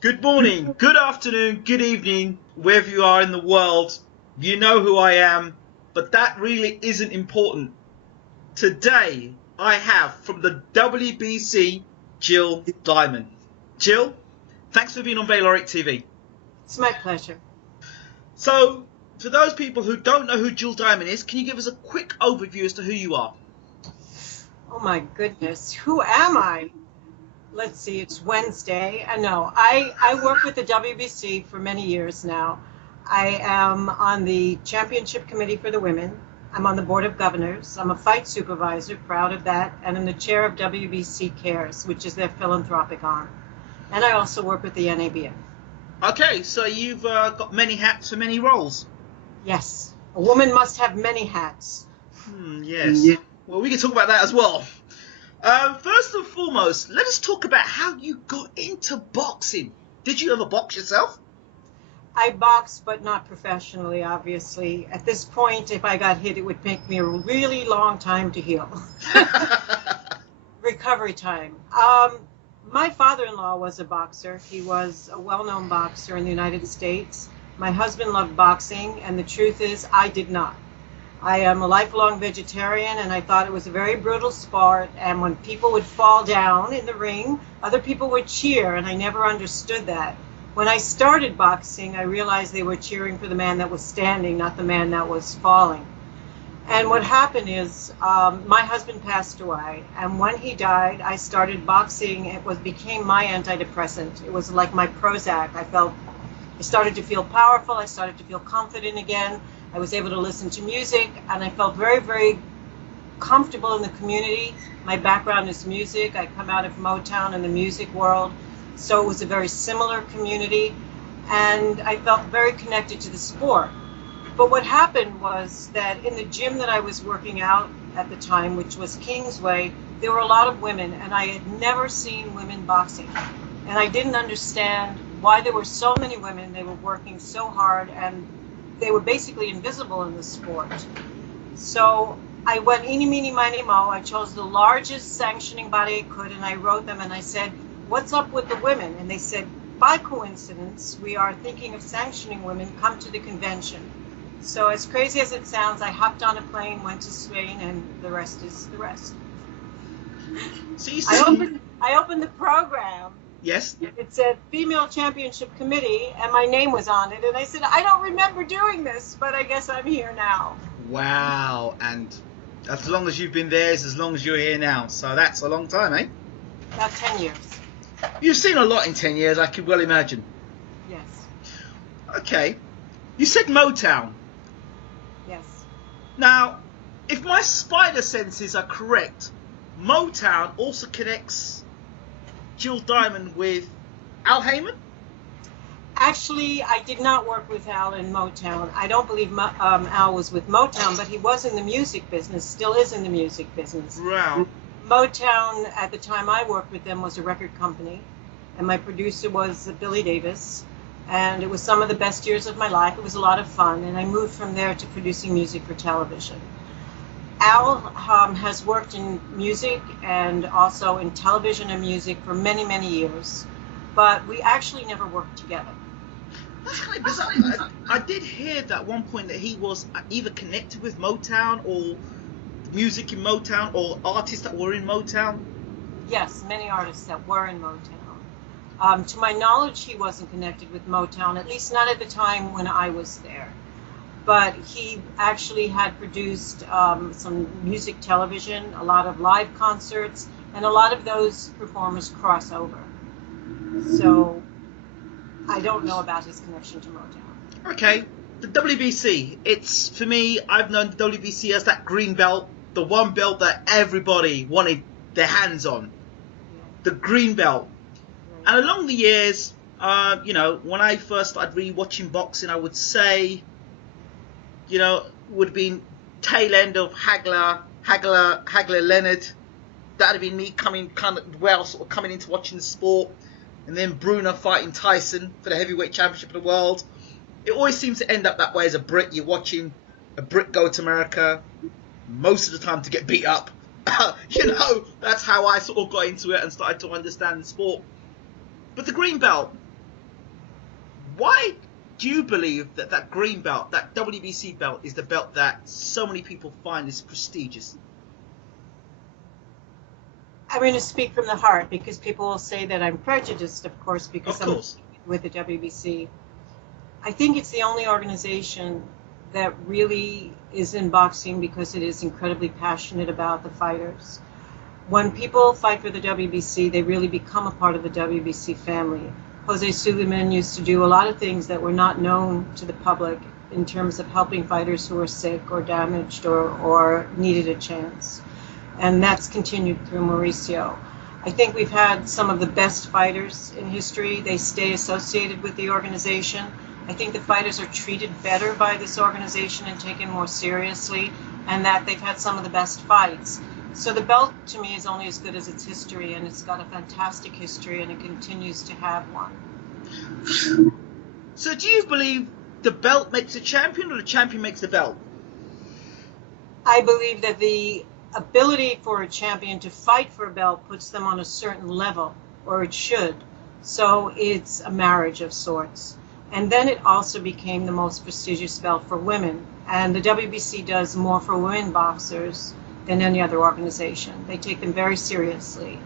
Good morning, good afternoon, good evening, wherever you are in the world. You know who I am, but that really isn't important. Today, I have from the WBC, Jill Diamond. Jill, thanks for being on Valoric TV. It's my pleasure. So, for those people who don't know who Jill Diamond is, can you give us a quick overview as to who you are? Oh my goodness, who am I? Let's see, it's Wednesday. No, I work with the WBC for many years now. I am on the championship committee for the women. I'm on the board of governors. I'm a fight supervisor, proud of that, and I'm the chair of WBC Cares, which is their philanthropic arm. And I also work with the NABF. Okay, so you've got many hats for many roles. Yes, a woman must have many hats. Yes. Yeah. Well, we can talk about that as well. First and foremost, let us talk about how you got into boxing. Did you ever box yourself? I box, but not professionally, obviously. At this point, if I got hit, it would take me a really long time to heal. Recovery time. My father-in-law was a boxer. He was a well-known boxer in the United States. My husband loved boxing, and the truth is, I did not. I am a lifelong vegetarian, and I thought it was a very brutal sport, and when people would fall down in the ring, other people would cheer, and I never understood that. When I started boxing, I realized they were cheering for the man that was standing, not the man that was falling. And what happened is, my husband passed away, and when he died, I started boxing. It became my antidepressant. It was like my Prozac. I started to feel powerful. I started to feel confident again. I was able to listen to music, and I felt very, very comfortable in the community. My background is music. I come out of Motown in the music world, so it was a very similar community, and I felt very connected to the sport. But what happened was that in the gym that I was working out at the time, which was Kingsway, there were a lot of women, and I had never seen women boxing. And I didn't understand why there were so many women. They were working so hard, and they were basically invisible in the sport. So I went eeny, meeny, miny, mo. I chose the largest sanctioning body I could, and I wrote them, and I said, what's up with the women? And they said, by coincidence, we are thinking of sanctioning women. Come to the convention. So as crazy as it sounds, I hopped on a plane, went to Spain, and the rest is the rest. So you I opened the program. Yes. It said Female Championship Committee, and my name was on it. And I said, I don't remember doing this, but I guess I'm here now. Wow. And as long as you've been there is as long as you're here now. So that's a long time, eh? About 10 years. You've seen a lot in 10 years, I could well imagine. Yes. Okay. You said Motown. Yes. Now, if my spider senses are correct, Motown also connects Jill Diamond with Al Heyman? Actually, I did not work with Al in Motown. I don't believe Al was with Motown, but he was in the music business, still is in the music business. Wow. Motown, at the time I worked with them, was a record company, and my producer was Billy Davis, and it was some of the best years of my life. It was a lot of fun, and I moved from there to producing music for television. Al has worked in music and also in television and music for many, many years, but we actually never worked together. That's kind of bizarre. I did hear that at one point that he was either connected with Motown or music in Motown or artists that were in Motown. Yes, many artists that were in Motown. To my knowledge, he wasn't connected with Motown, at least not at the time when I was there. But he actually had produced some music television, a lot of live concerts, and a lot of those performers cross over. So I don't know about his connection to Motown. Okay, the WBC. It's, for me, I've known the WBC as that green belt, the one belt that everybody wanted their hands on. Yeah. The green belt. Right. And along the years, when I first started really watching boxing, I would say, would have been tail end of Hagler, Leonard. That would have been me coming into watching the sport. And then Bruner fighting Tyson for the heavyweight championship of the world. It always seems to end up that way as a Brit. You're watching a Brit go to America, most of the time to get beat up. That's how I sort of got into it and started to understand the sport. But the green belt, Why do you believe that that green belt, that WBC belt, is the belt that so many people find is prestigious? I'm going to speak from the heart because people will say that I'm prejudiced, of course, because I'm with the WBC. I think it's the only organization that really is in boxing because it is incredibly passionate about the fighters. When people fight for the WBC, they really become a part of the WBC family. Jose Suleiman used to do a lot of things that were not known to the public in terms of helping fighters who were sick or damaged or needed a chance. And that's continued through Mauricio. I think we've had some of the best fighters in history. They stay associated with the organization. I think the fighters are treated better by this organization and taken more seriously, and that they've had some of the best fights. So the belt, to me, is only as good as its history, and it's got a fantastic history, and it continues to have one. So do you believe the belt makes a champion, or the champion makes the belt? I believe that the ability for a champion to fight for a belt puts them on a certain level, or it should. So it's a marriage of sorts. And then it also became the most prestigious belt for women. And the WBC does more for women boxers than any other organization. They take them very seriously.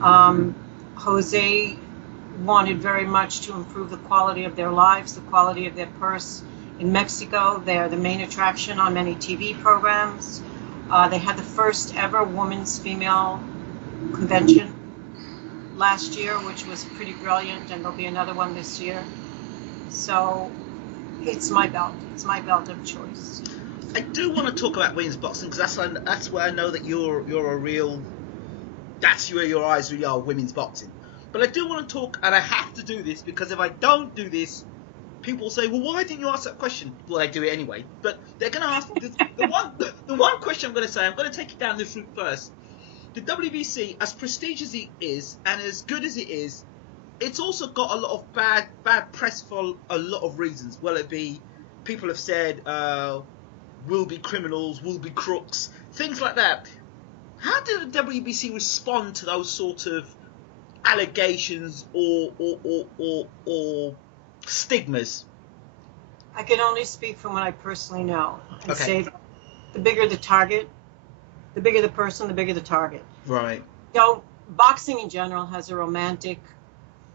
Jose wanted very much to improve the quality of their lives, the quality of their purse. In Mexico, they're the main attraction on many TV programs. They had the first ever women's female convention last year, which was pretty brilliant, and there'll be another one this year. So it's my belt. It's my belt of choice. I do want to talk about women's boxing because that's where I know that you're a real. That's where your eyes really are, women's boxing. But I do want to talk, and I have to do this because if I don't do this, people say, "Well, why didn't you ask that question?" Well, I do it anyway. But they're going to ask the one question I'm going to say. I'm going to take it down this route first. The WBC, as prestigious as it is and as good as it is, it's also got a lot of bad press for a lot of reasons. Will it be people have said we'll be criminals, we'll be crooks, things like that. How did the WBC respond to those sort of allegations or stigmas? I can only speak from what I personally know and Okay. say that the bigger the target, the bigger the person, the bigger the target. Right. So boxing in general has a romantic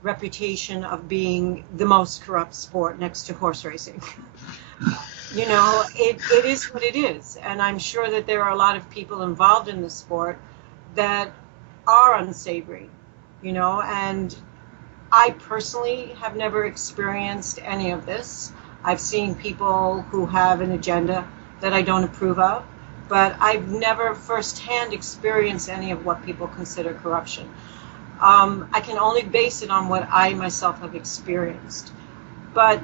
reputation of being the most corrupt sport next to horse racing. You know, it is what it is. And I'm sure that there are a lot of people involved in the sport that are unsavory, you know, and I personally have never experienced any of this. I've seen people who have an agenda that I don't approve of, but I've never firsthand experienced any of what people consider corruption. I can only base it on what I myself have experienced. But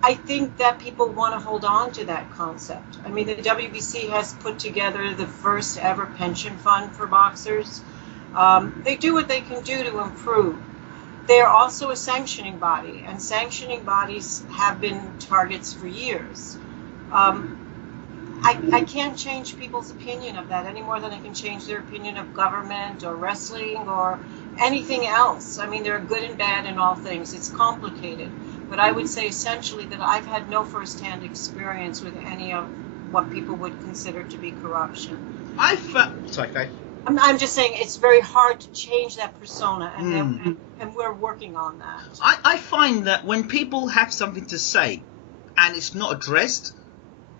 I think that people want to hold on to that concept. I mean, the WBC has put together the first ever pension fund for boxers. They do what they can do to improve. They are also a sanctioning body, and sanctioning bodies have been targets for years. I can't change people's opinion of that any more than I can change their opinion of government or wrestling or anything else. I mean, there are good and bad in all things. It's complicated. But I would say essentially that I've had no firsthand experience with any of what people would consider to be corruption. Sorry, okay. I'm just saying it's very hard to change that persona, and we're working on that. I find that when people have something to say and it's not addressed,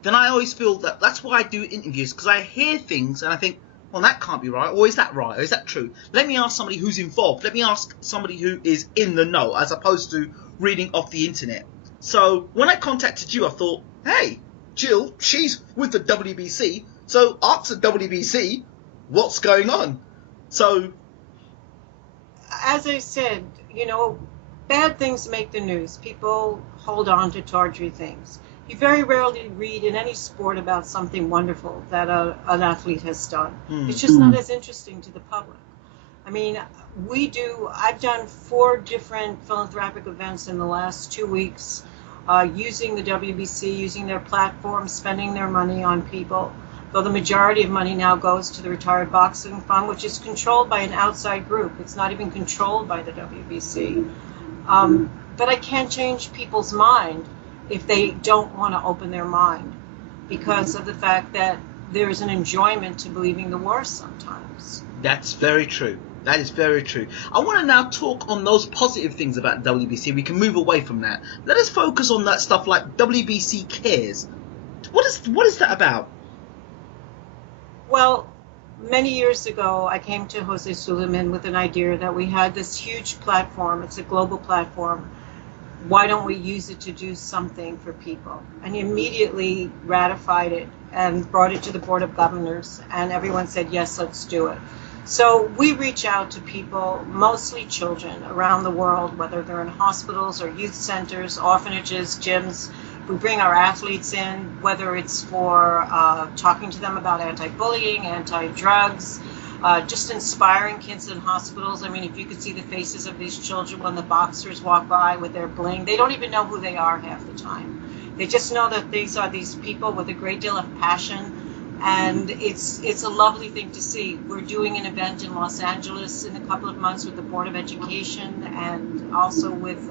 then I always feel that that's why I do interviews, because I hear things and I think, well, that can't be right, or is that right, or is that true? Let me ask somebody who's involved. Let me ask somebody who is in the know, as opposed to reading off the internet. So when I contacted you, I thought, hey, Jill, she's with the WBC, so ask the WBC what's going on. So, as I said, you know, bad things make the news. People hold on to tawdry things. You very rarely read in any sport about something wonderful that an athlete has done. It's just not as interesting to the public. I mean, I've done 4 different philanthropic events in the last 2 weeks, using the WBC, using their platform, spending their money on people. Though the majority of money now goes to the Retired Boxing Fund, which is controlled by an outside group. It's not even controlled by the WBC. But I can't change people's mind if they don't want to open their mind, because of the fact that there's an enjoyment to believing the worst sometimes. That's very true. That is very true. I want to now talk on those positive things about WBC. We can move away from that. Let us focus on that stuff like WBC Cares. What is that about? Well, many years ago, I came to Jose Suleiman with an idea that we had this huge platform. It's a global platform. Why don't we use it to do something for people? And he immediately ratified it and brought it to the Board of Governors, and everyone said, yes, let's do it. So we reach out to people, mostly children, around the world, whether they're in hospitals or youth centers, orphanages, gyms. We bring our athletes in, whether it's for talking to them about anti-bullying, anti-drugs, just inspiring kids in hospitals. I mean, if you could see the faces of these children when the boxers walk by with their bling, they don't even know who they are half the time. They just know that these are these people with a great deal of passion, and it's a lovely thing to see. We're doing an event in Los Angeles in a couple of months with the Board of Education and also with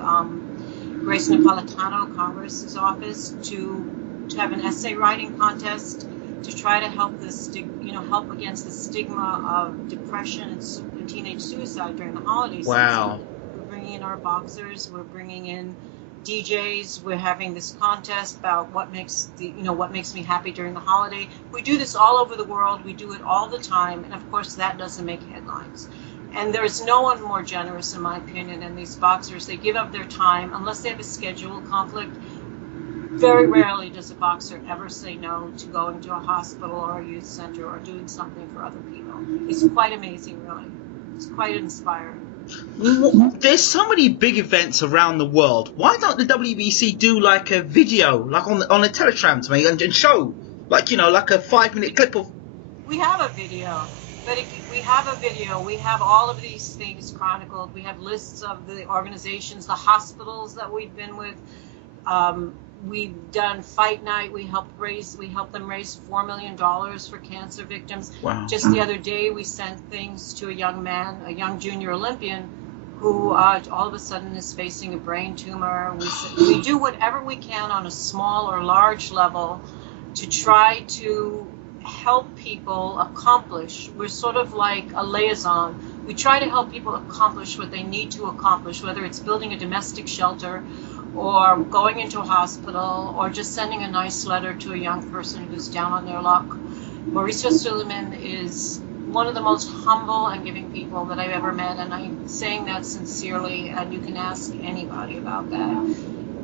Grace Napolitano, Congress's office, to have an essay writing contest to try to help help against the stigma of depression and teenage suicide during the holiday season. Wow. We're bringing in our boxers. We're bringing in DJs. We're having this contest about what makes me happy during the holiday. We do this all over the world. We do it all the time, and of course that doesn't make headlines. And there's no one more generous, in my opinion, than these boxers. They give up their time unless they have a schedule conflict. Very rarely does a boxer ever say no to going to a hospital or a youth center or doing something for other people. It's quite amazing, really. It's quite inspiring. There's so many big events around the world. Why don't the WBC do like a video, like on a Teletram to me, and show, like, like a 5-minute clip of... We have a video. We have all of these things chronicled. We have lists of the organizations, the hospitals that we've been with. We've done Fight Night. We helped them raise $4 million for cancer victims. Wow. Just the other day, we sent things to a young man, a young junior Olympian, who all of a sudden is facing a brain tumor. We do whatever we can on a small or large level to try to help people accomplish. We're sort of like a liaison. We try to help people accomplish what they need to accomplish, whether it's building a domestic shelter or going into a hospital or just sending a nice letter to a young person who's down on their luck. Mauricio Suleiman is one of the most humble and giving people that I've ever met, and I'm saying that sincerely, and you can ask anybody about that.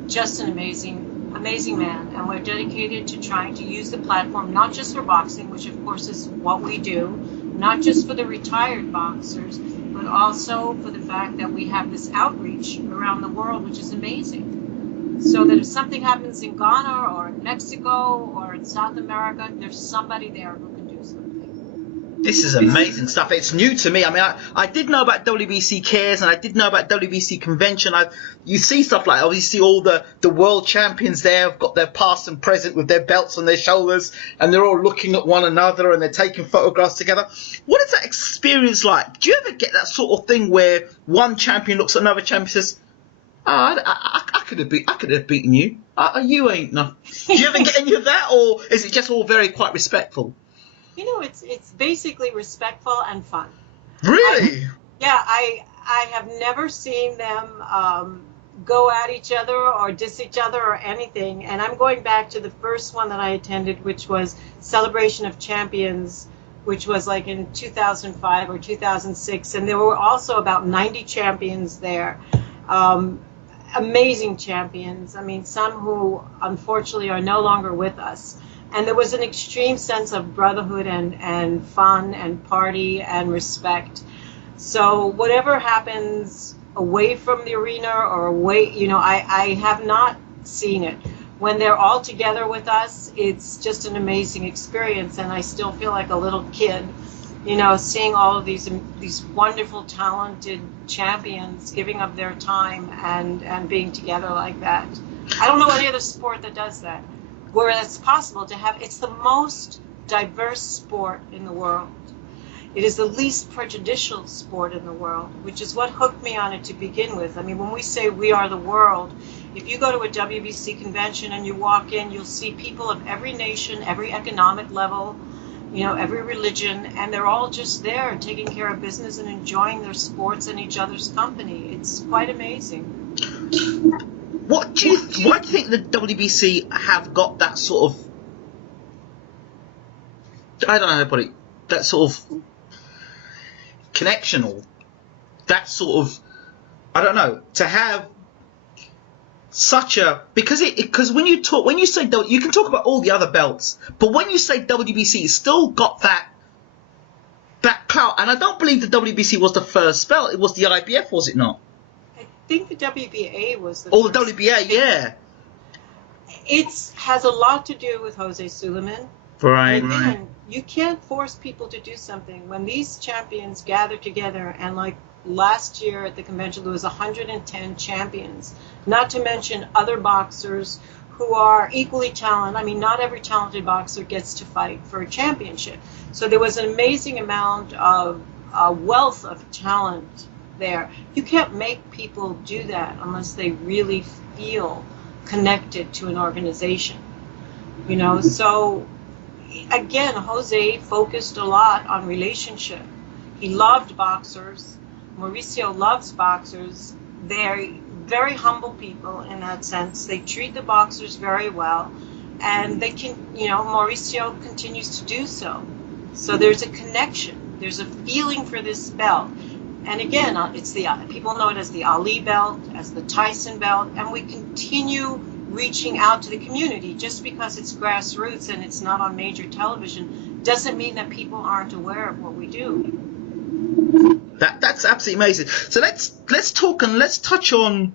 Just an amazing man, and we're dedicated to trying to use the platform not just for boxing, which of course is what we do, not just for the retired boxers, but also for the fact that we have this outreach around the world, which is amazing. So that if something happens in Ghana or in Mexico or in South America, there's somebody there who can do something. This is amazing stuff. It's new to me. I mean, I did know about WBC Cares and I did know about WBC Convention. You see stuff like, obviously, all the world champions there have got their past and present with their belts on their shoulders, and they're all looking at one another and they're taking photographs together. What is that experience like? Do you ever get that sort of thing where one champion looks at another champion and says, I could have beaten you. You ain't no. Do you ever get any of that, or is it just all very quite respectful? It's basically respectful and fun. Really? I have never seen them go at each other or diss each other or anything. And I'm going back to the first one that I attended, which was Celebration of Champions, which was like in 2005 or 2006. And there were also about 90 champions there. Amazing champions. I mean, some who unfortunately are no longer with us. And there was an extreme sense of brotherhood and fun and party and respect. So whatever happens away from the arena or away, I have not seen it. When they're all together with us, it's just an amazing experience. And I still feel like a little kid, seeing all of these wonderful, talented champions giving up their time and being together like that. I don't know any other sport that does that, where it's possible to have. It's the most diverse sport in the world. It is the least prejudicial sport in the world, which is what hooked me on it to begin with. I mean, when we say we are the world, if you go to a WBC convention and you walk in, you'll see people of every nation, every economic level, every religion, and they're all just there taking care of business and enjoying their sports and each other's company. It's quite amazing. Why do you think the WBC have got that sort of, I don't know how to put it, that sort of connection, or that sort of, I don't know, to have such a, because when you say you can talk about all the other belts, but when you say WBC, it's still got that clout. And I don't believe the WBC was the first belt. It was the IBF, was it not? I think the WBA was the first. The WBA, yeah. It has a lot to do with Jose Sulaiman. Right. And again, you can't force people to do something. When these champions gather together, and like last year at the convention, there was 110 champions, not to mention other boxers who are equally talented. I mean, not every talented boxer gets to fight for a championship. So there was an amazing amount of wealth of talent there. You can't make people do that unless they really feel connected to an organization. So again, Jose focused a lot on relationship. He loved boxers. Mauricio loves boxers. They're very humble people in that sense. They treat the boxers very well, and Mauricio continues to do so. So there's a connection. There's a feeling for this belt. And again, people know it as the Ali belt, as the Tyson belt, and we continue reaching out to the community. Just because it's grassroots and it's not on major television doesn't mean that people aren't aware of what we do. That's absolutely amazing. So let's talk and let's touch on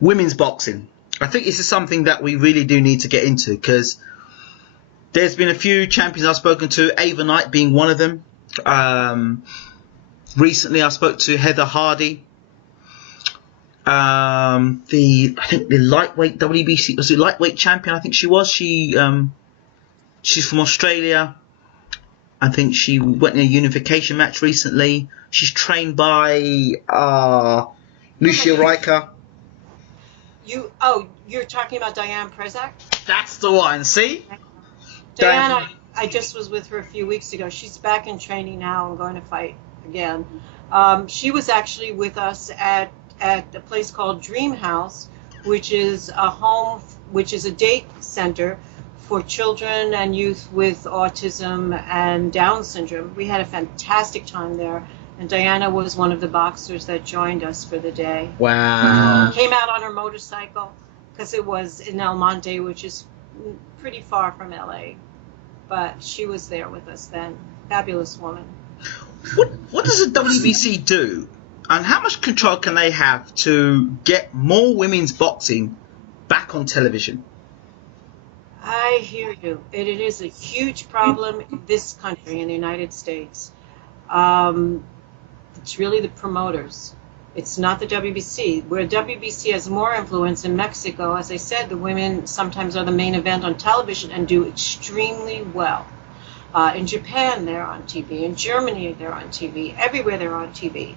women's boxing. I think this is something that we really do need to get into, because there's been a few champions I've spoken to, Ava Knight being one of them. Recently I spoke to Heather Hardy. I think the lightweight WBC, was it lightweight champion? I think she was. She's from Australia. I think she went in a unification match recently. She's trained by Lucia Riker. You're talking about Diane Prezak? That's the one. See, Diane, I just was with her a few weeks ago. She's back in training now and going to fight again. She was actually with us at a place called Dream House, which is a day center for children and youth with autism and Down syndrome. We had a fantastic time there, and Diana was one of the boxers that joined us for the day. Wow. Came out on her motorcycle because it was in El Monte, which is pretty far from LA, but she was there with us then. Fabulous woman. What does the WBC do, and how much control can they have to get more women's boxing back on television? I hear you. It is a huge problem in this country, in the United States. It's really the promoters. It's not the WBC. Where WBC has more influence in Mexico, as I said, the women sometimes are the main event on television and do extremely well. In Japan, they're on TV. In Germany, they're on TV. Everywhere they're on TV.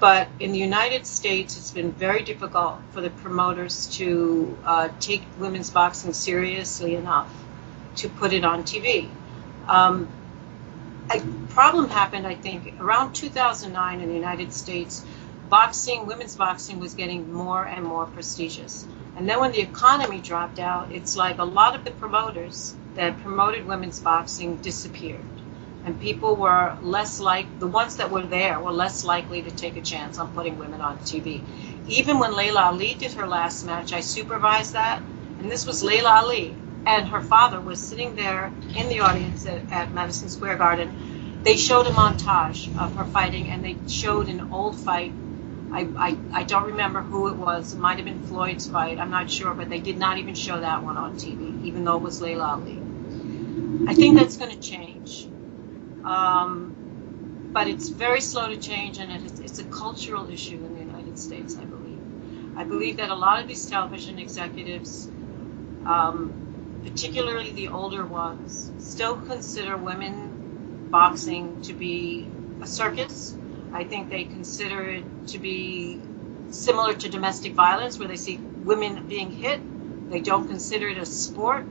But in the United States, it's been very difficult for the promoters to take women's boxing seriously enough to put it on TV. A problem happened, I think, around 2009 in the United States. Women's boxing was getting more and more prestigious. And then when the economy dropped out, it's like a lot of the promoters that promoted women's boxing disappeared. And people were the ones that were there were less likely to take a chance on putting women on TV. Even when Layla Ali did her last match, I supervised that, and this was Layla Ali, and her father was sitting there in the audience at Madison Square Garden. They showed a montage of her fighting, and they showed an old fight. I don't remember who it was. It might have been Floyd's fight. I'm not sure, but they did not even show that one on TV, even though it was Layla Ali. I think that's going to change. But it's very slow to change, and it's a cultural issue in the United States, I believe. I believe that a lot of these television executives, particularly the older ones, still consider women boxing to be a circus. I think they consider it to be similar to domestic violence, where they see women being hit. They don't consider it a sport.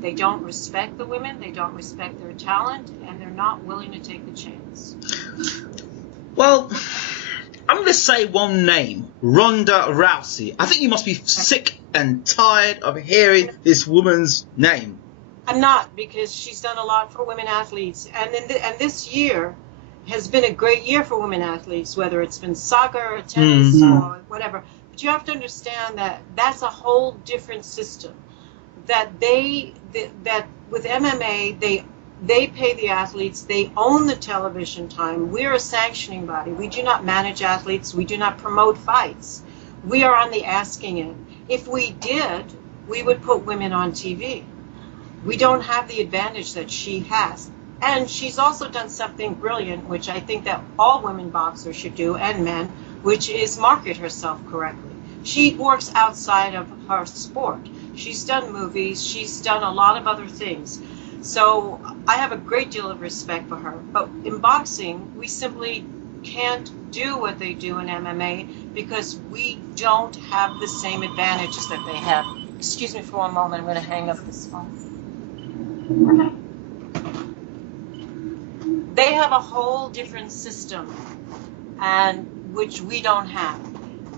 They don't respect the women. They don't respect their talent, and they're not willing to take the chance. Well, I'm going to say one name, Ronda Rousey. I think you must be sick and tired of hearing this woman's name. I'm not, because she's done a lot for women athletes, and this year has been a great year for women athletes, whether it's been soccer or tennis or whatever. But you have to understand that that's a whole different system. That that with MMA, they pay the athletes, they own the television time. We're a sanctioning body. We do not manage athletes. We do not promote fights. We are on the asking end. If we did, we would put women on TV. We don't have the advantage that she has. And she's also done something brilliant, which I think that all women boxers should do, and men, which is market herself correctly. She works outside of her sport. She's done movies. She's done a lot of other things. So I have a great deal of respect for her. But in boxing, we simply can't do what they do in MMA because we don't have the same advantages that they have. Excuse me for one moment. I'm going to hang up this phone. They have a whole different system, and which we don't have.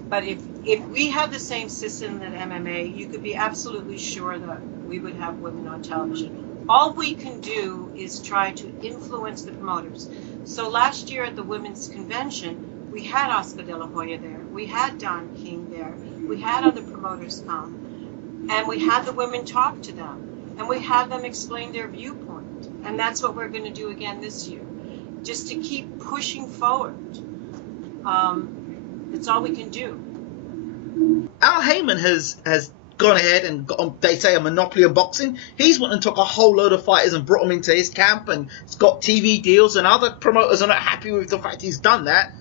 But if we had the same system in MMA, you could be absolutely sure that we would have women on television. All we can do is try to influence the promoters. So last year at the Women's Convention, we had Oscar De La Hoya there. We had Don King there. We had other promoters come. And we had the women talk to them. And we had them explain their viewpoint. And that's what we're going to do again this year. Just to keep pushing forward. It's all we can do. Al Heyman has gone ahead and got on, they say, a monopoly of boxing. He's went and took a whole load of fighters and brought them into his camp, and he's got TV deals, and other promoters are not happy with the fact he's done that.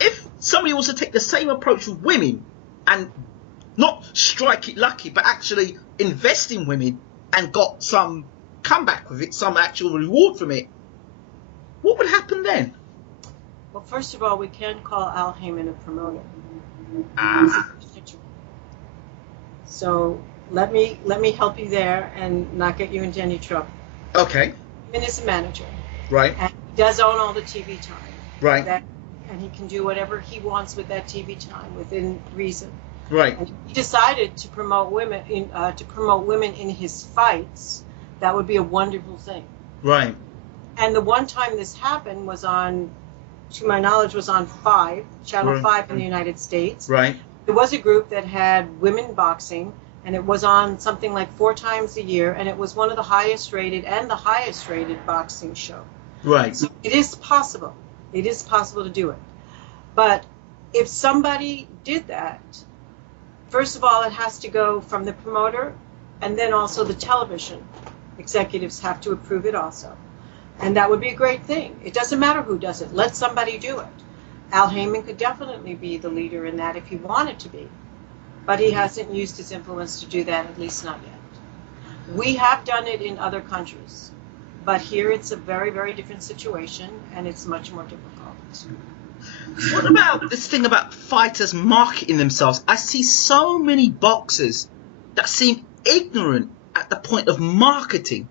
If somebody was to take the same approach with women and not strike it lucky, but actually invest in women and got some comeback with it, some actual reward from it, what would happen then? Well, first of all, we can't call Al Heyman a promoter. So let me help you there and not get you into any trouble. Okay. Heyman is a manager. Right. And he does own all the TV time. Right. And he can do whatever he wants with that TV time within reason. Right. And he decided to promote women in his fights. That would be a wonderful thing. Right. And the one time this happened was on, to my knowledge, was on Channel 5 in the United States. Right. There was a group that had women boxing, and it was on something like 4 times a year, and it was one of the highest rated and the highest rated boxing show. Right. So it is possible. It is possible to do it. But if somebody did that, first of all, it has to go from the promoter, and then also the television executives have to approve it also. And that would be a great thing. It doesn't matter who does it. Let somebody do it. Al Heyman could definitely be the leader in that if he wanted to be. But he hasn't used his influence to do that, at least not yet. We have done it in other countries. But here it's a very, very different situation, and it's much more difficult. What about this thing about fighters marketing themselves? I see so many boxers that seem ignorant at the point of marketing.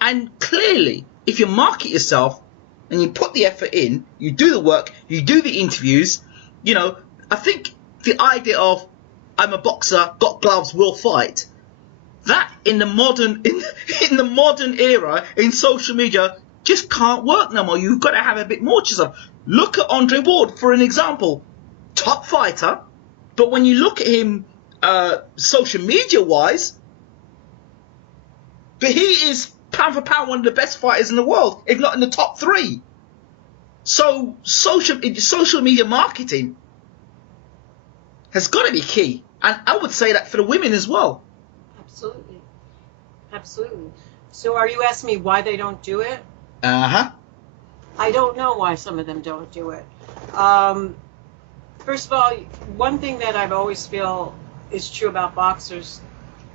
And clearly, if you market yourself and you put the effort in, you do the work, you do the interviews, you know, I think the idea of I'm a boxer, got gloves, will fight, that in the modern era in social media just can't work no more. You've got to have a bit more to yourself. Look at Andre Ward for an example. Top fighter, but when you look at him social media wise, but he is pound for pound one of the best fighters in the world, if not in the top 3. So social media marketing has got to be key, and I would say that for the women as well. Absolutely. Absolutely. So are you asking me why they don't do it? Uh-huh. I don't know why some of them don't do it. First of all, one thing that I've always feel is true about boxers,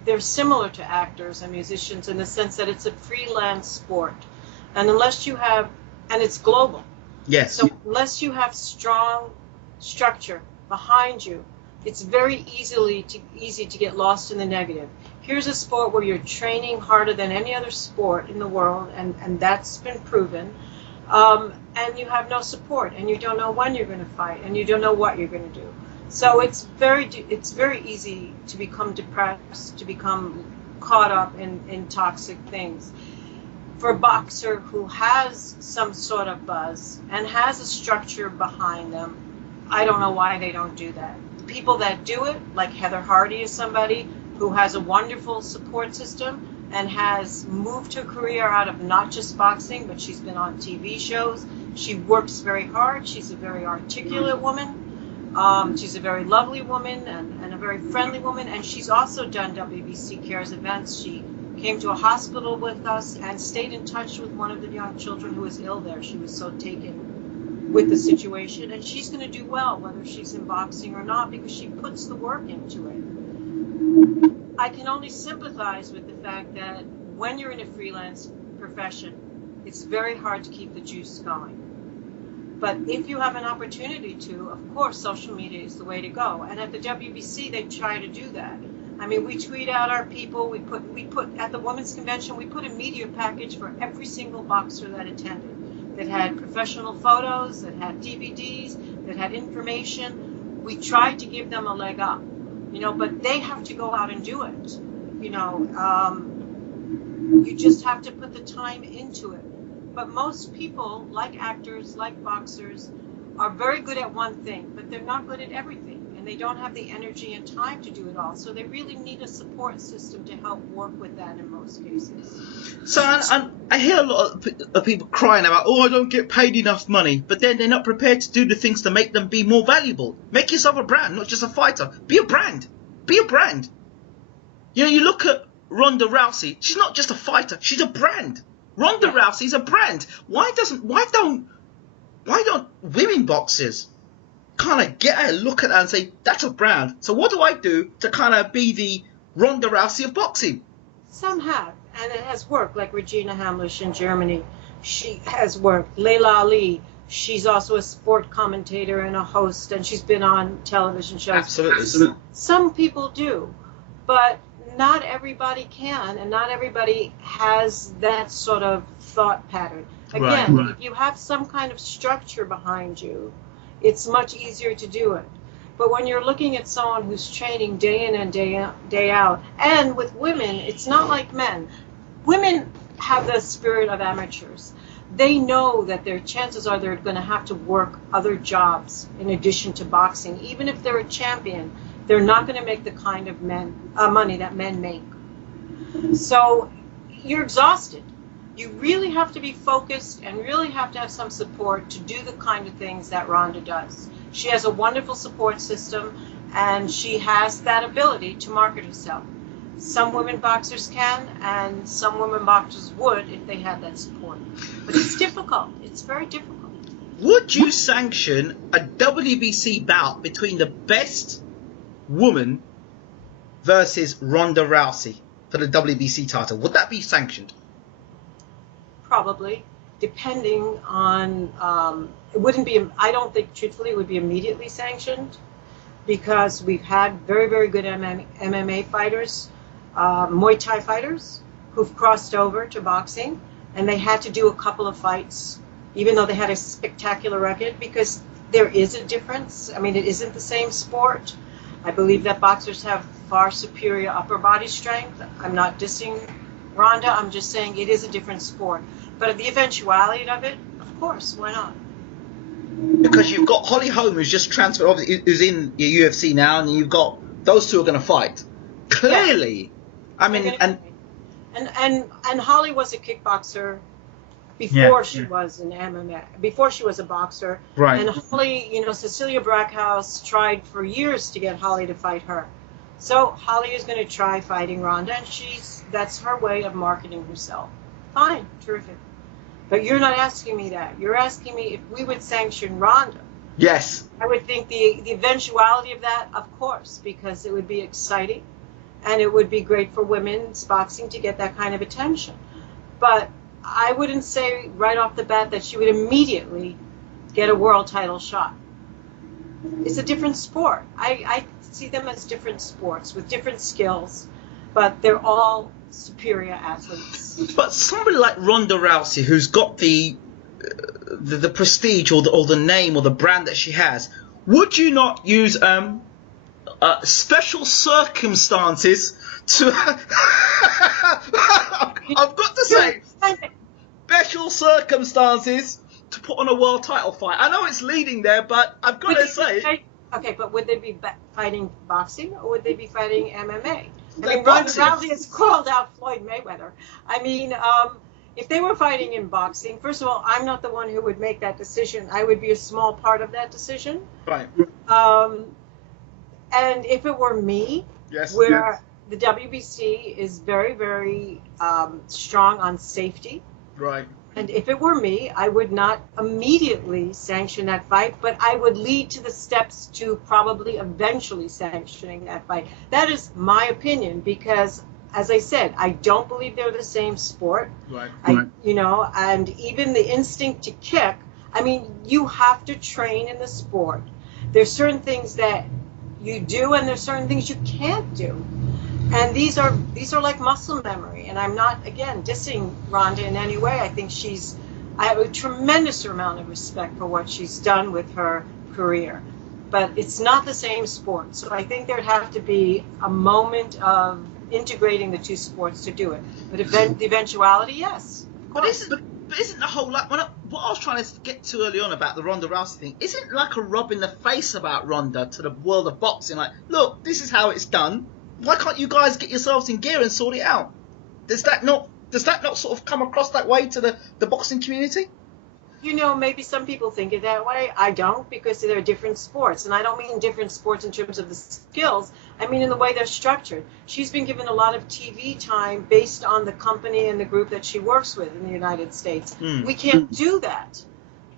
they're similar to actors and musicians in the sense that it's a freelance sport. And unless you have and it's global. Yes. So unless you have strong structure behind you, it's very easy to get lost in the negative. Here's a sport where you're training harder than any other sport in the world, and that's been proven. And you have no support, and you don't know when you're going to fight, and you don't know what you're going to do. So it's very easy to become depressed, to become caught up in toxic things. For a boxer who has some sort of buzz and has a structure behind them, I don't know why they don't do that. People that do it, like Heather Hardy, is somebody who has a wonderful support system and has moved her career out of not just boxing, but she's been on TV shows. She works very hard. She's a very articulate woman. She's a very lovely woman and a very friendly woman. And she's also done WBC Cares events. She came to a hospital with us and stayed in touch with one of the young children who was ill there. She was so taken with the situation. And she's going to do well, whether she's in boxing or not, because she puts the work into it. I can only sympathize with the fact that when you're in a freelance profession, it's very hard to keep the juice going. But if you have an opportunity to, of course, social media is the way to go. And at the WBC, they try to do that. I mean, we tweet out our people. We put at the women's convention, we put a media package for every single boxer that attended, that had professional photos, that had DVDs, that had information. We tried to give them a leg up. But they have to go out and do it. You just have to put the time into it. But most people, like actors, like boxers, are very good at one thing, but they're not good at everything. And they don't have the energy and time to do it all. So they really need a support system to help work with that in most cases. So I hear a lot of people crying about, I don't get paid enough money. But then they're not prepared to do the things to make them be more valuable. Make yourself a brand, not just a fighter. Be a brand. Be a brand. You look at Ronda Rousey. She's not just a fighter. She's a brand. Ronda Rousey's a brand. Why don't women boxers kind of get a look at that and say, that's a brand. So what do I do to kind of be the Ronda Rousey of boxing? Some have, and it has worked, like Regina Hamlisch in Germany. She has worked. Layla Ali, she's also a sport commentator and a host, and she's been on television shows. Absolutely. Some people do, but not everybody can, and not everybody has that sort of thought pattern. Again, if you have some kind of structure behind you, it's much easier to do it. But when you're looking at someone who's training day in and day out, and with women, it's not like men. Women have the spirit of amateurs. They know that their chances are they're going to have to work other jobs in addition to boxing. Even if they're a champion, they're not going to make the kind of money that men make. So you're exhausted. You really have to be focused and really have to have some support to do the kind of things that Ronda does. She has a wonderful support system, and she has that ability to market herself. Some women boxers can, and some women boxers would if they had that support. But it's difficult. It's very difficult. Would you sanction a WBC bout between the best woman versus Ronda Rousey for the WBC title? Would that be sanctioned? Probably, depending on, it wouldn't be, I don't think truthfully it would be immediately sanctioned, because we've had very, very good MMA fighters, Muay Thai fighters, who've crossed over to boxing, and they had to do a couple of fights, even though they had a spectacular record, because there is a difference. I mean, it isn't the same sport. I believe that boxers have far superior upper body strength. I'm not dissing Ronda, I'm just saying it is a different sport. But the eventuality of it, of course, why not? Because you've got Holly Holm, who's just transferred, obviously, who's in the UFC now, and you've got those two are going to fight. Clearly, I mean, and Holly was a kickboxer before she was an MMA, before she was a boxer. Right. And Holly, Cecilia Brackhouse tried for years to get Holly to fight her. So Holly is going to try fighting Ronda, and that's her way of marketing herself. Fine, terrific. But you're not asking me that. You're asking me if we would sanction Ronda. Yes. I would think the eventuality of that, of course, because it would be exciting, and it would be great for women's boxing to get that kind of attention. But I wouldn't say right off the bat that she would immediately get a world title shot. It's a different sport. I see them as different sports with different skills, but they're all superior athletes. But somebody like Ronda Rousey, who's got the prestige or the name or the brand that she has, would you not use special circumstances to? I've got to say, special circumstances to put on a world title fight. I know it's leading there, but I've got to say. Okay, but would they be fighting boxing or would they be fighting MMA? I mean, Ronda Boxing. Rousey has called out Floyd Mayweather. I mean, if they were fighting in boxing, first of all, I'm not the one who would make that decision. I would be a small part of that decision. Right. And if it were me, where the WBC is very, very strong on safety. Right. And if it were me, I would not immediately sanction that fight, but I would lead to the steps to probably eventually sanctioning that fight. That is my opinion, because, as I said, I don't believe they're the same sport. Right. You know, and even the instinct to kick, I mean, you have to train in the sport. There's certain things that you do, and there's certain things you can't do. And these are like muscle memory. And I'm not, again, dissing Ronda in any way. I think I have a tremendous amount of respect for what she's done with her career. But it's not the same sport. So I think there'd have to be a moment of integrating the two sports to do it. But the eventuality, yes. But isn't the whole, like, what I was trying to get to early on about the Ronda Rousey thing, isn't like a rub in the face about Ronda to the world of boxing? Like, look, this is how it's done. Why can't you guys get yourselves in gear and sort it out? Does that not sort of come across that way to the boxing community? You know, maybe some people think it that way. I don't, because they're different sports. And I don't mean different sports in terms of the skills. I mean in the way they're structured. She's been given a lot of TV time based on the company and the group that she works with in the United States. We can't do that.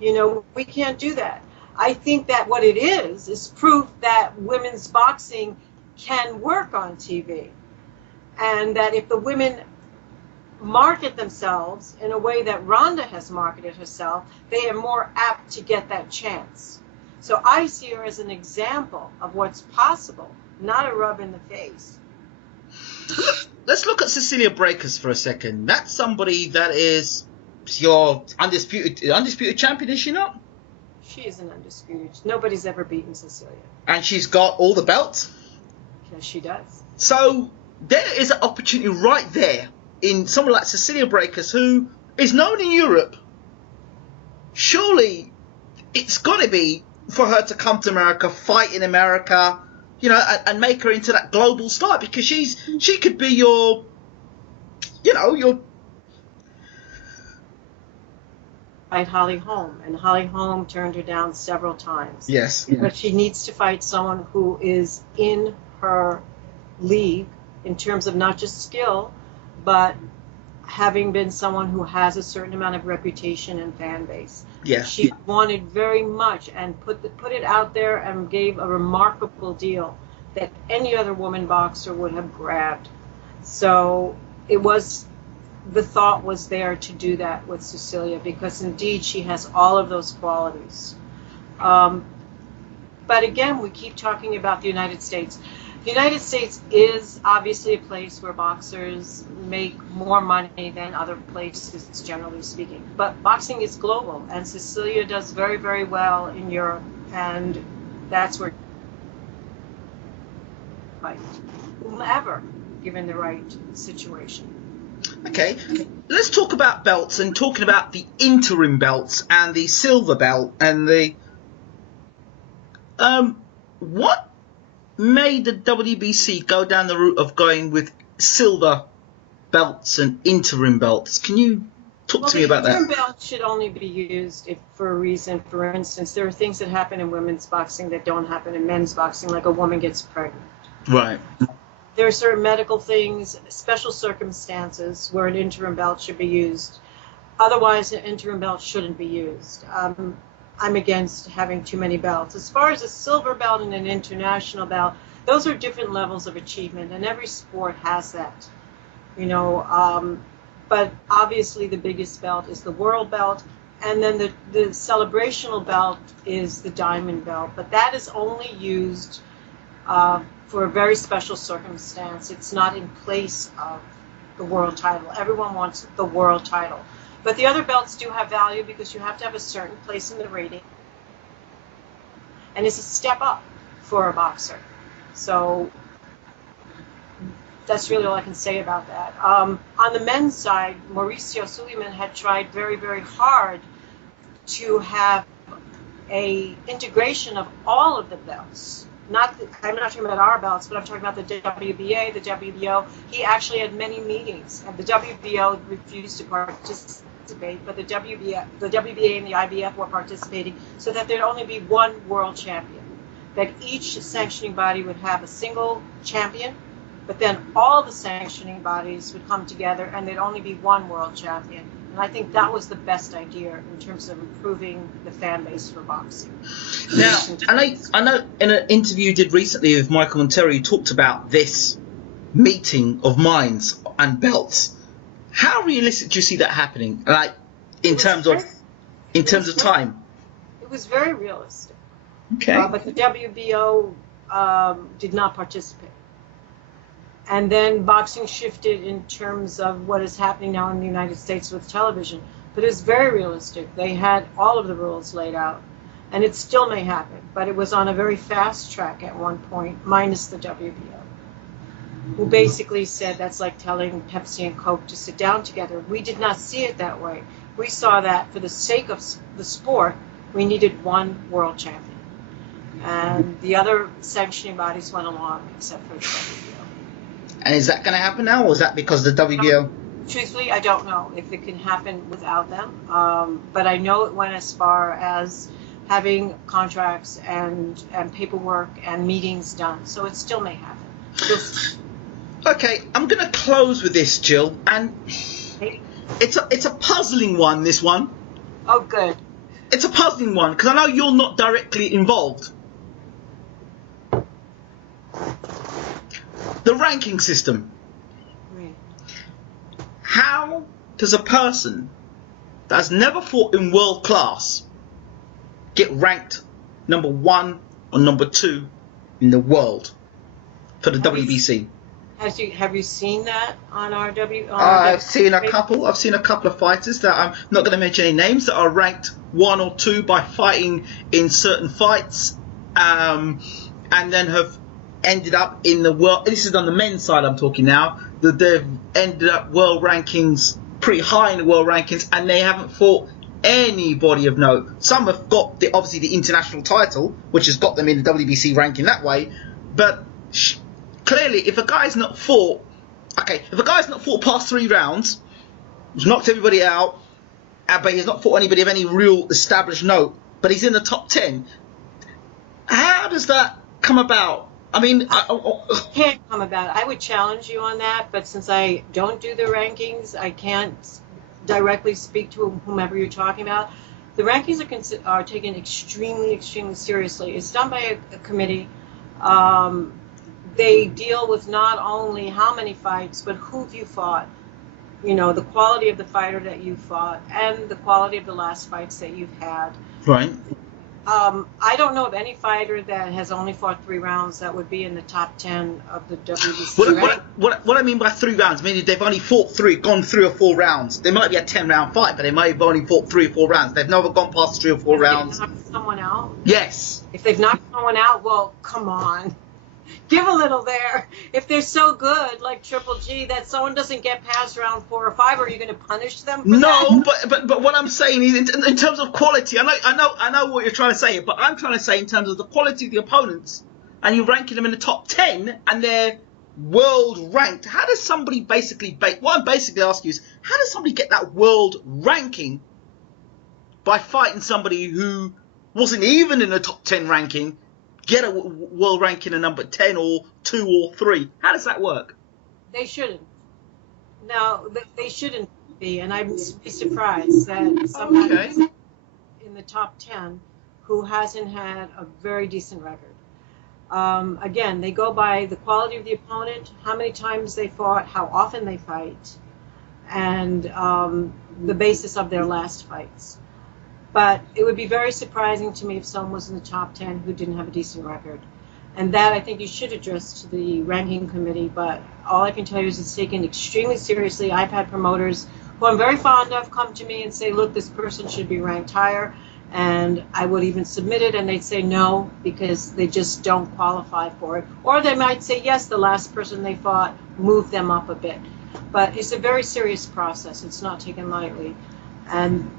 You know, we can't do that. I think that what it is proof that women's boxing can work on TV. And that if the women market themselves in a way that Ronda has marketed herself, they are more apt to get that chance. So I see her as an example of what's possible, not a rub in the face. Let's look at Cecilia Breakers for a second. That's somebody that is your undisputed champion, is she not? She is an undisputed. Nobody's ever beaten Cecilia. And she's got all the belts? Yes, she does. So there is an opportunity right there in someone like Cecilia Breakers, who is known in Europe. Surely it's got to be for her to come to America, fight in America, you know, and make her into that global star, because she could be your Fight Holly Holm, and Holly Holm turned her down several times. Yes. But she needs to fight someone who is in her league in terms of not just skill, but having been someone who has a certain amount of reputation and fan base. Yes. She wanted very much and put it out there and gave a remarkable deal that any other woman boxer would have grabbed. So the thought was there to do that with Cecilia, because indeed she has all of those qualities. But again, we keep talking about the United States. The United States is obviously a place where boxers make more money than other places, generally speaking. But boxing is global, and Cecilia does very, very well in Europe, and that's where fight whomever, given the right situation. Okay, let's talk about belts, and talking about the interim belts and the silver belt and the what made the WBC go down the route of going with silver belts and interim belts? Can you talk to me about that? The interim belt should only be used for a reason. For instance, there are things that happen in women's boxing that don't happen in men's boxing, like a woman gets pregnant. Right. There are certain medical things, special circumstances where an interim belt should be used. Otherwise, an interim belt shouldn't be used. I'm against having too many belts. As far as a silver belt and an international belt, those are different levels of achievement, and every sport has that. You know, but obviously the biggest belt is the world belt, and then the celebrational belt is the diamond belt, but that is only used for a very special circumstance. It's not in place of the world title. Everyone wants the world title. But the other belts do have value because you have to have a certain place in the rating. And it's a step up for a boxer. So that's really all I can say about that. On the men's side, Mauricio Suleiman had tried very, very hard to have a integration of all of the belts. I'm not talking about our belts, but I'm talking about the WBA, the WBO. He actually had many meetings, and the WBO refused to participate, but the WBA and the IBF were participating, so that there'd only be one world champion. That each sanctioning body would have a single champion, but then all the sanctioning bodies would come together, and there'd only be one world champion. And I think that was the best idea in terms of improving the fan base for boxing. Now, I know in an interview you did recently with Michael Montero, you talked about this meeting of minds and belts. How realistic do you see that happening? Like in terms of time? It was very realistic. Okay. But the WBO did not participate. And then boxing shifted in terms of what is happening now in the United States with television. But it was very realistic. They had all of the rules laid out. And it still may happen. But it was on a very fast track at one point, minus the WBO, who basically said that's like telling Pepsi and Coke to sit down together. We did not see it that way. We saw that for the sake of the sport, we needed one world champion. And the other sanctioning bodies went along, except for the WBO. And is that going to happen now, or is that because the WBO? Truthfully, I don't know if it can happen without them. But I know it went as far as having contracts and paperwork and meetings done. So it still may happen. Okay, I'm going to close with this, Jill, and it's a puzzling one. This one. Oh, good. It's a puzzling one because I know you're not directly involved. The ranking system. Right. How does a person that has never fought in world class get ranked number 1 or number 2 in the world for the WBC? Have you seen that on our I've seen a couple of fighters that I'm not going to mention any names that are ranked 1 or 2 by fighting in certain fights, and then have ended up in the world. This is on the men's side I'm talking now. That they've ended up world rankings, pretty high in the world rankings, and they haven't fought anybody of note. Some have got obviously the international title, which has got them in the WBC ranking that way, but clearly, if a guy's not fought past 3 rounds, he's knocked everybody out, but he's not fought anybody of any real established note, but he's in the top 10, how does that come about? I mean, it can't come about. I would challenge you on that, but since I don't do the rankings, I can't directly speak to whomever you're talking about. The rankings are taken extremely, extremely seriously. It's done by a committee. They deal with not only how many fights, but who have you fought. You know, the quality of the fighter that you fought and the quality of the last fights that you've had. Right. I don't know of any fighter that has only fought 3 rounds that would be in the top 10 of the WBC. What I mean by 3 rounds, meaning they've only fought gone 3 or 4 rounds. They might be a 10-round fight, but they might have only fought 3 or 4 rounds. They've never gone past 3 or 4 rounds. If they've knocked someone out? Yes. If they've knocked someone out, well, come on. Give a little there. If they're so good, like Triple G, that someone doesn't get past round 4 or 5, are you going to punish them for that? but what I'm saying is, in terms of quality, I know what you're trying to say, but I'm trying to say in terms of the quality of the opponents, and you're ranking them in the top 10, and they're world ranked. How does somebody what I'm basically asking you is, how does somebody get that world ranking by fighting somebody who wasn't even in the top 10 ranking? Get a world ranking of number 10 or 2 or 3. How does that work? They shouldn't. No, they shouldn't be. And I'd be surprised that somebody in the top 10 who hasn't had a very decent record. Again, they go by the quality of the opponent, how many times they fought, how often they fight, and the basis of their last fights. But it would be very surprising to me if someone was in the top 10 who didn't have a decent record. And that I think you should address to the ranking committee. But all I can tell you is it's taken extremely seriously. I've had promoters who I'm very fond of come to me and say, look, this person should be ranked higher. And I would even submit it, and they'd say no because they just don't qualify for it. Or they might say, yes, the last person they fought moved them up a bit. But it's a very serious process. It's not taken lightly. And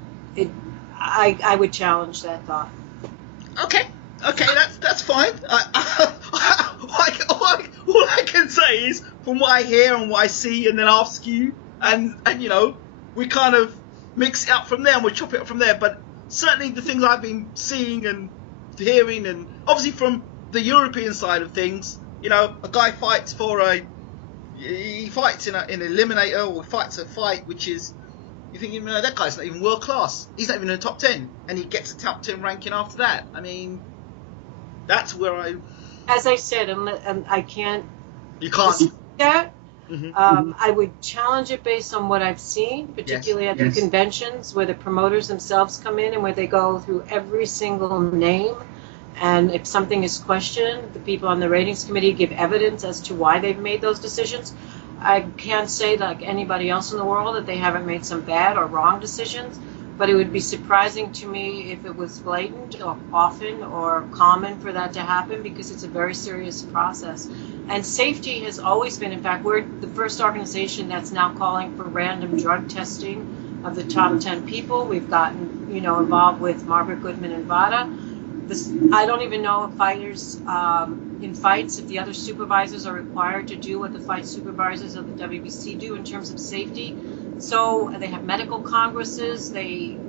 I would challenge that thought. Okay, that's fine. All I can say is from what I hear and what I see, and then ask you, and you know, we kind of mix it up from there and we chop it up from there. But certainly the things I've been seeing and hearing, and obviously from the European side of things, you know, a guy fights he fights in an eliminator, or fights a fight which is, you think, you know, that guy's not even world class. He's not even in the top 10, and he gets a top 10 ranking after that. I mean, that's where as I said, and I can't. You can't. That. Mm-hmm. I would challenge it based on what I've seen, particularly at the conventions where the promoters themselves come in and where they go through every single name. And if something is questioned, the people on the ratings committee give evidence as to why they've made those decisions. I can't say, like anybody else in the world, that they haven't made some bad or wrong decisions, but it would be surprising to me if it was blatant or often or common for that to happen, because it's a very serious process. And safety has always been, in fact, we're the first organization that's now calling for random drug testing of the top 10 people. We've gotten, you know, involved with Margaret Goodman and VADA. I don't even know if fighters in fights, if the other supervisors are required to do what the fight supervisors of the WBC do in terms of safety. So they have medical congresses. They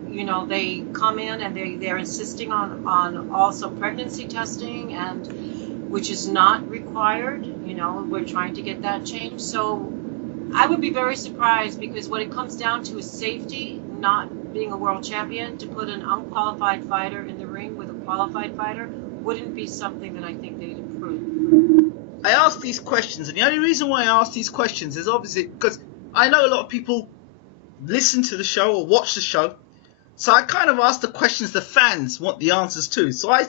come in and they're insisting on also pregnancy testing, and which is not required. You know, we're trying to get that changed. So I would be very surprised, because what it comes down to is safety, not being a world champion. To put an unqualified fighter in the ring with a qualified fighter wouldn't be something that I think they'd approve. I ask these questions, and the only reason why I ask these questions is obviously because I know a lot of people listen to the show or watch the show, so I kind of ask the questions the fans want the answers to. So I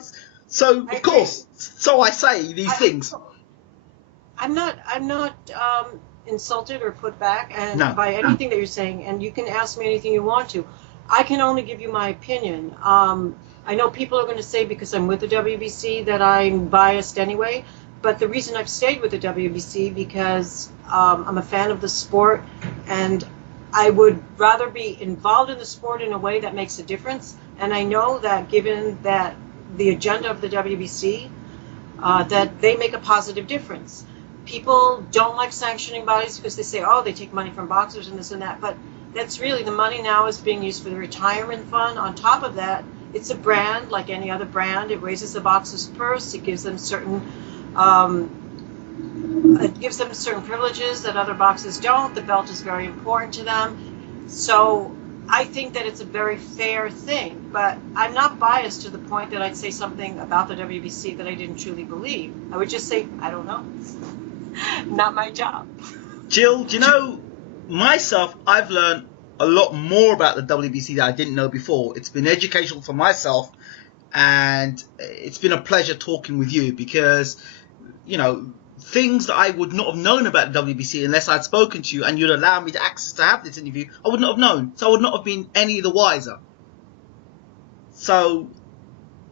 say these things. I'm not insulted or put back by anything that you're saying, and you can ask me anything you want to. I can only give you my opinion. I know people are going to say because I'm with the WBC that I'm biased anyway, but the reason I've stayed with the WBC because I'm a fan of the sport, and I would rather be involved in the sport in a way that makes a difference. And I know that given that the agenda of the WBC, that they make a positive difference. People don't like sanctioning bodies because they say, oh, they take money from boxers and this and that. But that's really, the money now is being used for the retirement fund. On top of that, it's a brand like any other brand. It raises the boxer's purse. It gives them certain privileges that other boxers don't. The belt is very important to them. So I think that it's a very fair thing, but I'm not biased to the point that I'd say something about the WBC that I didn't truly believe. I would just say, I don't know. Not my job. Jill, do you know, myself, I've learned a lot more about the WBC that I didn't know before. It's been educational for myself, and it's been a pleasure talking with you because, you know, things that I would not have known about the WBC unless I'd spoken to you and you'd allow me the access to have this interview, I would not have known. So I would not have been any the wiser. So...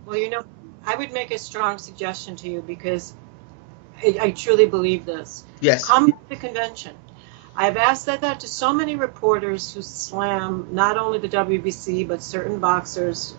Well, you know, I would make a strong suggestion to you because I truly believe this. Yes. Come to the convention. I've asked that to so many reporters who slam not only the WBC but certain boxers,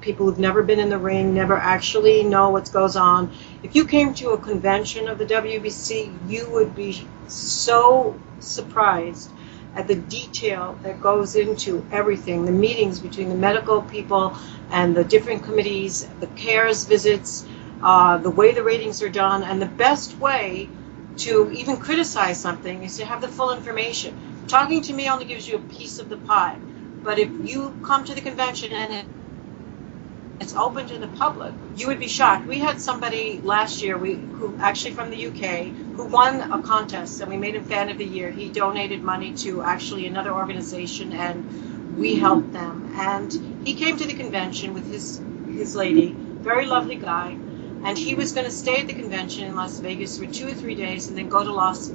people who've never been in the ring, never actually know what goes on. If you came to a convention of the WBC, you would be so surprised at the detail that goes into everything, the meetings between the medical people and the different committees, the Cares visits, the way the ratings are done, and the best way to even criticize something is to have the full information. Talking to me only gives you a piece of the pie, but if you come to the convention and it's open to the public, you would be shocked. We had somebody last year who actually from the UK who won a contest, and we made him Fan of the Year. He donated money to actually another organization, and we helped them. And he came to the convention with his lady, very lovely guy, and he was going to stay at the convention in Las Vegas for 2 or 3 days and then go to Los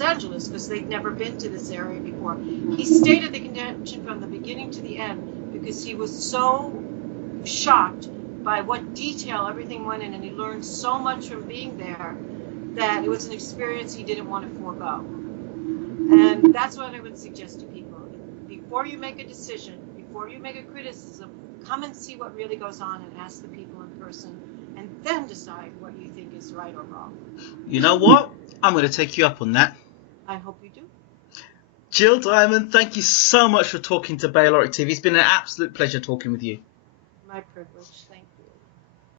Angeles because they'd never been to this area before. He stayed at the convention from the beginning to the end because he was so shocked by what detail everything went in, and he learned so much from being there that it was an experience he didn't want to forego. And that's what I would suggest to people. Before you make a decision, before you make a criticism, come and see what really goes on and ask the people in person, and then decide what you think is right or wrong. You know what? I'm going to take you up on that. I hope you do. Jill Diamond, thank you so much for talking to Bayloric TV. It's been an absolute pleasure talking with you. My privilege. Thank you.